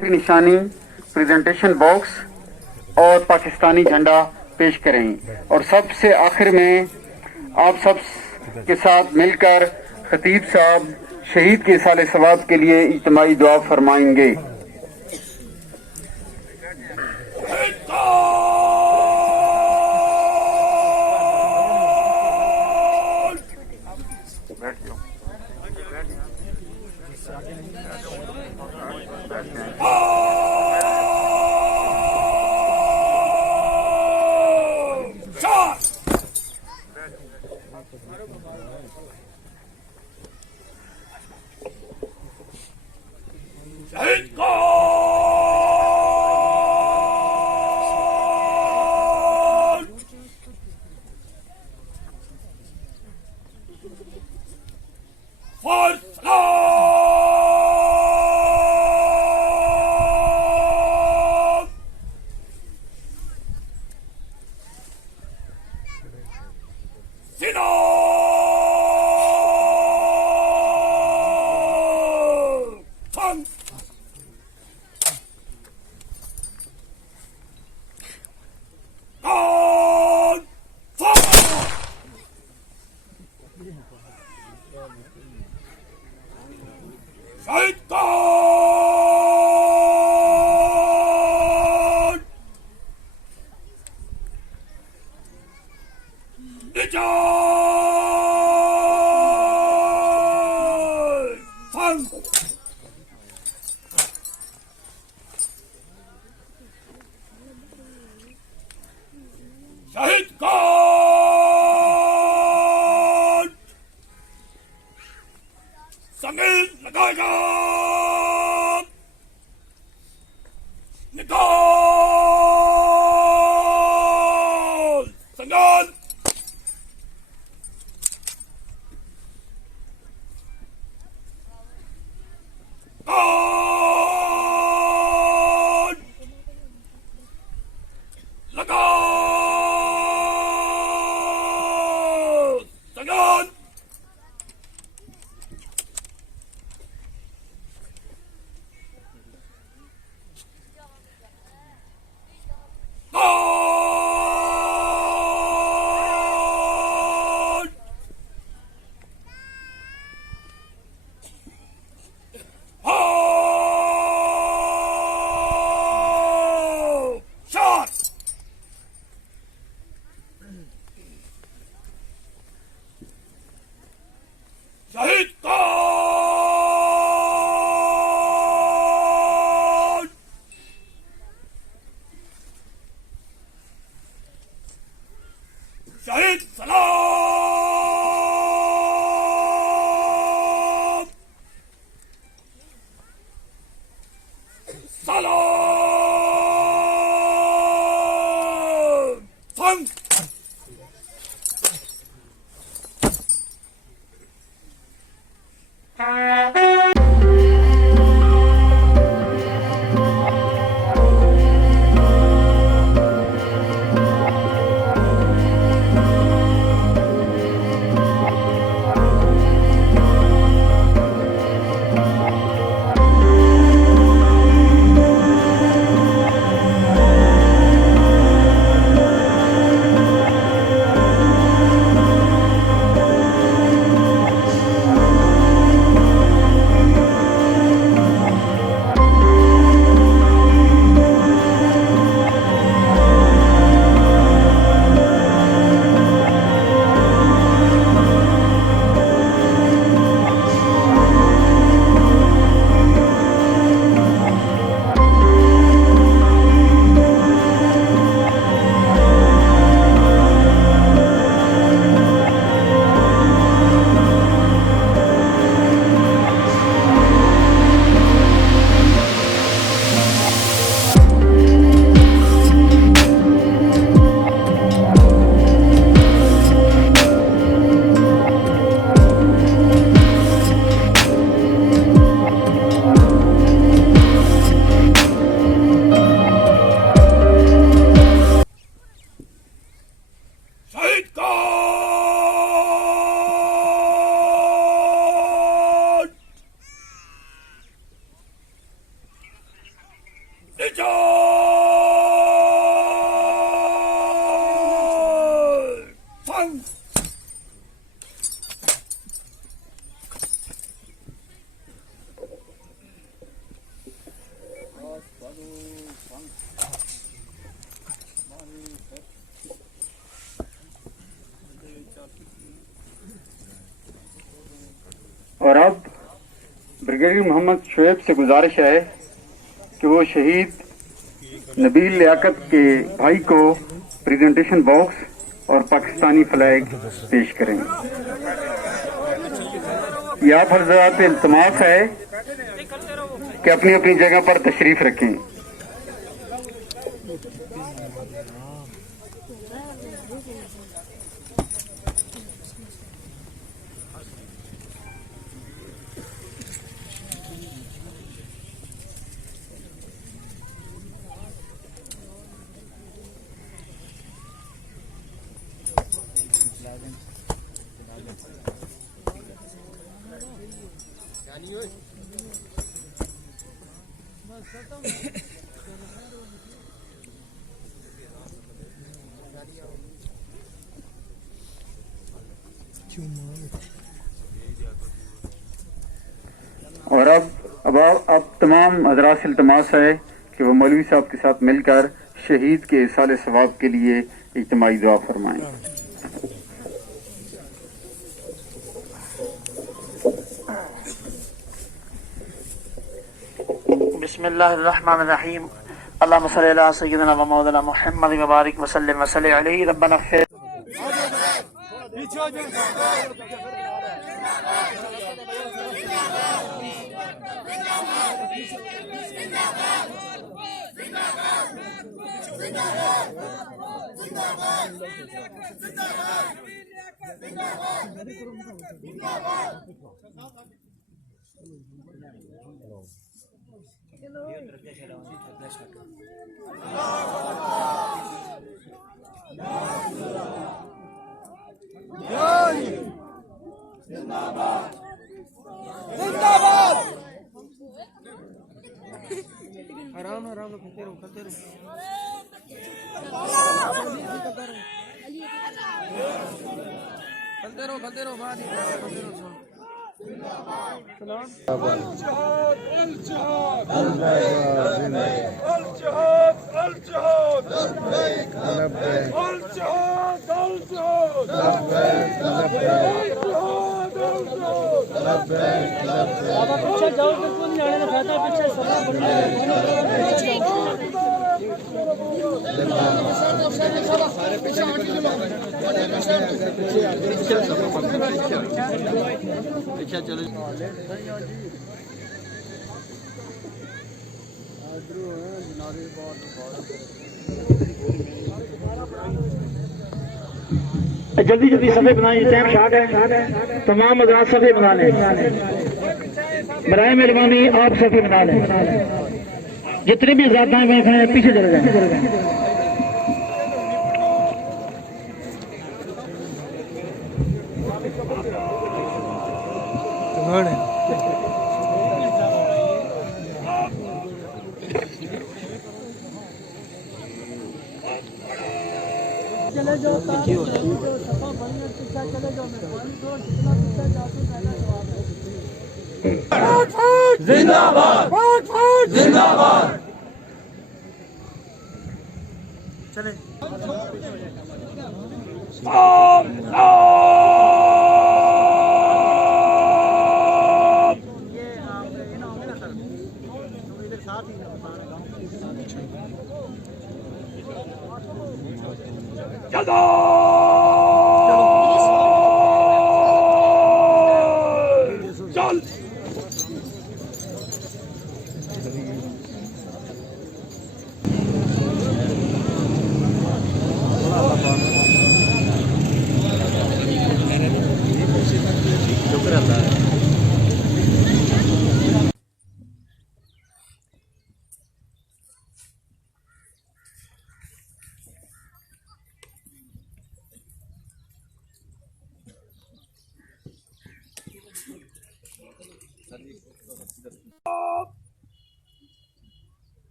की निशानी, presentation box और पाकिस्तानी झंडा पेश करें और सबसे आखिर में आप सब के साथ मिलकर खतीब साहब शहीद के साले सवाब के लिए इज्तिमाई दुआ फरमाएंगे। और अब ब्रिगेडियर मोहम्मद शुएब से गुजारिश है कि वो शहीद नबील लियाकत के भाई को प्रेजेंटेशन बॉक्स और पाकिस्तानी फ्लैग पेश करें। यह आप हज़रात से इल्तमास है कि अपनी अपनी जगह पर तशरीफ रखें। और अब तमाम हज़रात से इल्तमास है कि वो मौलवी साहब के साथ मिलकर शहीद के इसाले सवाब के लिए इज्तिमाई दुआ फरमाएं। बिस्मिल्लाहिर्रहमानिर्रहीम। अल्लाहुम्मा सल्लि अला सय्यिदिना व मौलाना मुहम्मद व बारिक व सल्लिम व सल्लि अलैहि रब्बना खैर। आराम करते रहो बाद जल्दी जल्दी सफे बनाइए, टाइम शार्ट है। तमाम हज़रात सफे बना लें, बराए मेहरबानी आप सफे बना लें। जितने भी ज़्यादा हैं पीछे चले जाएं। चले जाओ सफा बनने पीछा चले जाओ। जिंदाबाद जिंदाबाद। चले चल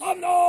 सामने